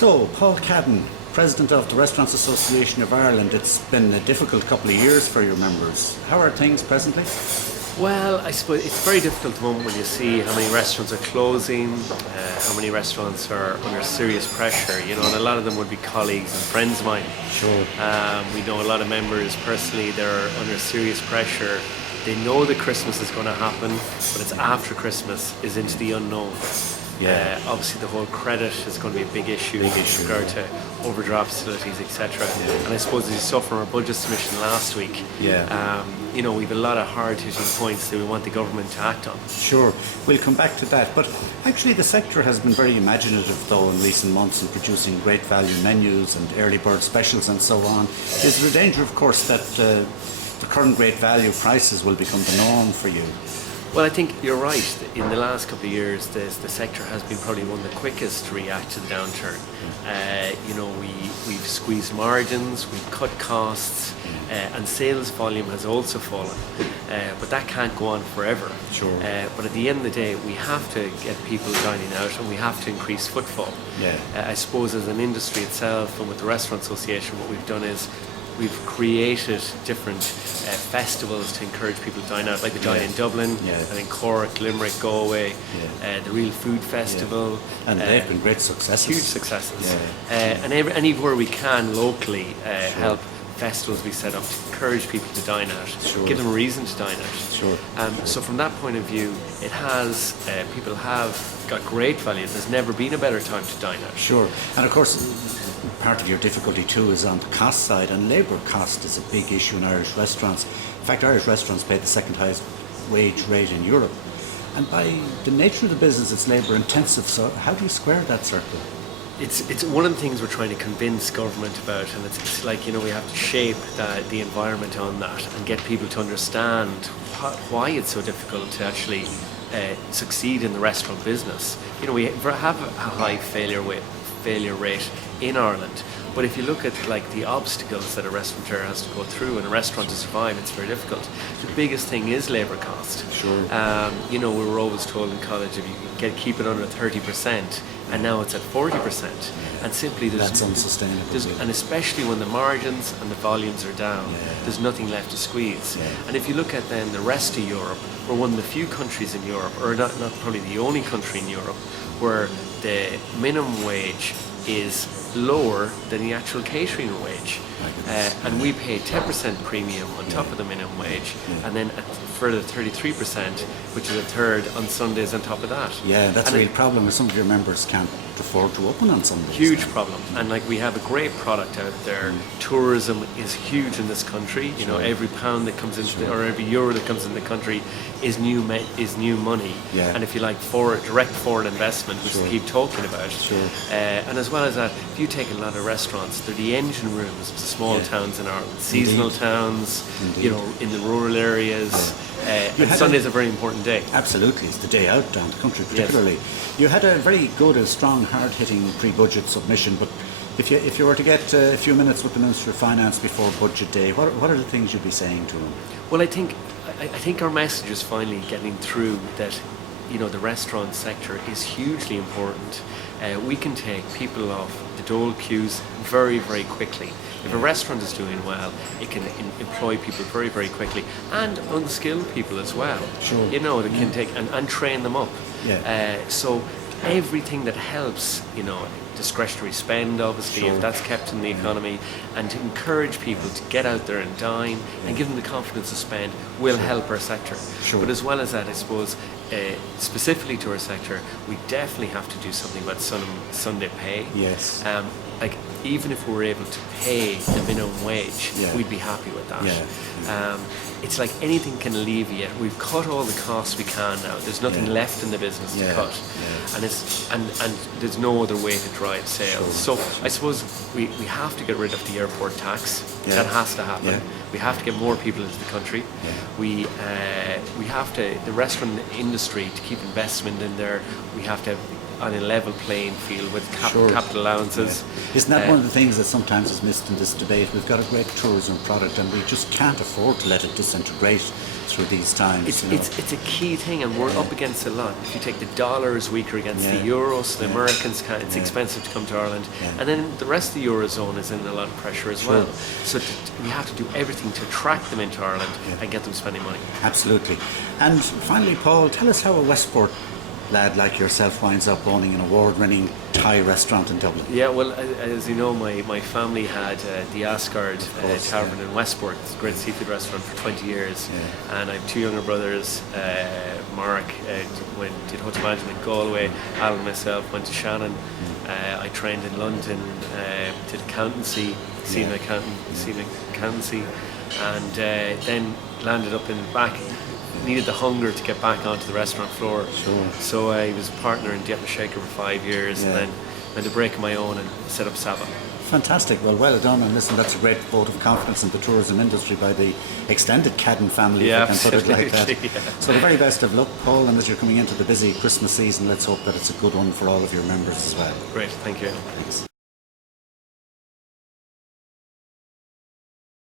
So, Paul Cadden, President of the Restaurants Association of Ireland, it's been a difficult couple of years for your members. How are things presently? Well, I suppose it's very difficult at the moment when you see how many restaurants are closing, how many restaurants are under serious pressure, and a lot of them would be colleagues and friends of mine. Sure. We know a lot of members personally, they're under serious pressure. They know that Christmas is going to happen, but it's after Christmas is into the unknown. Yeah. Obviously the whole credit is going to be a big issue with regard to overdraft facilities, etc. Yeah. And I suppose as you saw from our budget submission last week, we have a lot of hard-hitting points that we want the government to act on. Sure, we'll come back to that. But actually the sector has been very imaginative though in recent months in producing great value menus and early bird specials and so on. Is there a danger, of course, that the current great value prices will become the norm for you? Well, I think you're right. In the last couple of years, the sector has been probably one of the quickest to react to the downturn. We've squeezed margins, we've cut costs, and sales volume has also fallen. But that can't go on forever. Sure. But at the end of the day, we have to get people dining out and we have to increase footfall. Yeah. I suppose as an industry itself and with the Restaurant Association, what we've done is we've created different festivals to encourage people to dine out, like the Dine in Dublin, and in Cork, Limerick, Galway, the Real Food Festival. And they've been great successes. Huge successes. And anywhere we can locally help festivals be set up to encourage people to dine out, give them a reason to dine out. Sure. So from that point of view, it has, people have got great value. There's never been a better time to dine out. Sure. And of course, part of your difficulty too is on the cost side, and labour cost is a big issue in Irish restaurants. In fact, Irish restaurants pay the second highest wage rate in Europe. And by the nature of the business, it's labour intensive, so how do you square that circle? It's one of the things we're trying to convince government about, and it's like, we have to shape the environment on that and get people to understand why it's so difficult to actually succeed in the restaurant business. We have a high failure rate in Ireland, but if you look at the obstacles that a restaurateur has to go through in a restaurant to survive, it's very difficult. The biggest thing is labour cost. Sure. We were always told in college if you keep it under 30%, and now it's at 40%, and simply that's unsustainable. And especially when the margins and the volumes are down, there's nothing left to squeeze. And if you look at then the rest of Europe, we're one of the few countries in Europe, or not probably the only country in Europe, where the minimum wage is lower than the actual catering wage. And we pay 10% premium on top of the minimum wage, and then a further 33%, which is a third on Sundays on top of that. Yeah, that's a real problem. Some of your members can't afford to open on Sundays. Huge problem. And we have a great product out there. Tourism is huge in this country. Every pound that comes into or every euro that comes in the country is new money. Yeah. And if you like direct foreign investment, which we keep talking about. And as well as that, if you take a lot of restaurants, they're the engine rooms of small towns in Ireland, seasonal towns, in the rural areas. And Sunday's a very important day. Absolutely, it's the day out down the country particularly. You had a very good and strong, hard-hitting pre-budget submission, but if you were to get a few minutes with the Minister of Finance before budget day, what are the things you'd be saying to him? Well, I think our message is finally getting through that the restaurant sector is hugely important. We can take people off the dole queues very, very quickly. If a restaurant is doing well, it can employ people very, very quickly, and unskilled people as well. Sure. That can take and train them up. So everything that helps, discretionary spend, obviously, if that's kept in the economy, and to encourage people to get out there and dine and give them the confidence to spend will help our sector. But as well as that, I suppose, specifically to our sector, we definitely have to do something about Sunday pay. Yes. Even if we were able to pay the minimum wage, we'd be happy with that. It's like anything can alleviate. We've cut all the costs we can now. There's nothing left in the business to cut, and there's no other way to drive sales. So I suppose we have to get rid of the airport tax. That has to happen. We have to get more people into the country. We have to, the restaurant industry, to keep investment in there, we have to have on a level playing field with capital allowances. Isn't that one of the things that sometimes is missed in this debate? We've got a great tourism product and we just can't afford to let it disintegrate through these times. It's a key thing, and we're up against a lot. If you take the dollar is weaker against the euro, so the Americans can't. It's expensive to come to Ireland, and then the rest of the eurozone is in a lot of pressure as well. So we have to do everything to attract them into Ireland and get them spending money. Absolutely. And finally, Paul, tell us how a Westport lad like yourself winds up owning an award-winning Thai restaurant in Dublin. Yeah, well, as you know, my family had the Asgard Tavern in Westport. It's a great seafood restaurant for 20 years. And I have two younger brothers. Mark did hotel management in Galway. Alan and myself went to Shannon. I trained in London, did accountancy, senior accountancy, and then landed up in back. Needed the hunger to get back onto the restaurant floor. So I was a partner in Dietmar Shaker for 5 years, and then went to break my own and set up Saba. Fantastic. Well done. And listen, that's a great vote of confidence in the tourism industry by the extended Cadden family, if I can put it like that. So the very best of luck, Paul, and as you're coming into the busy Christmas season, let's hope that it's a good one for all of your members as well. Great, thank you. Thanks.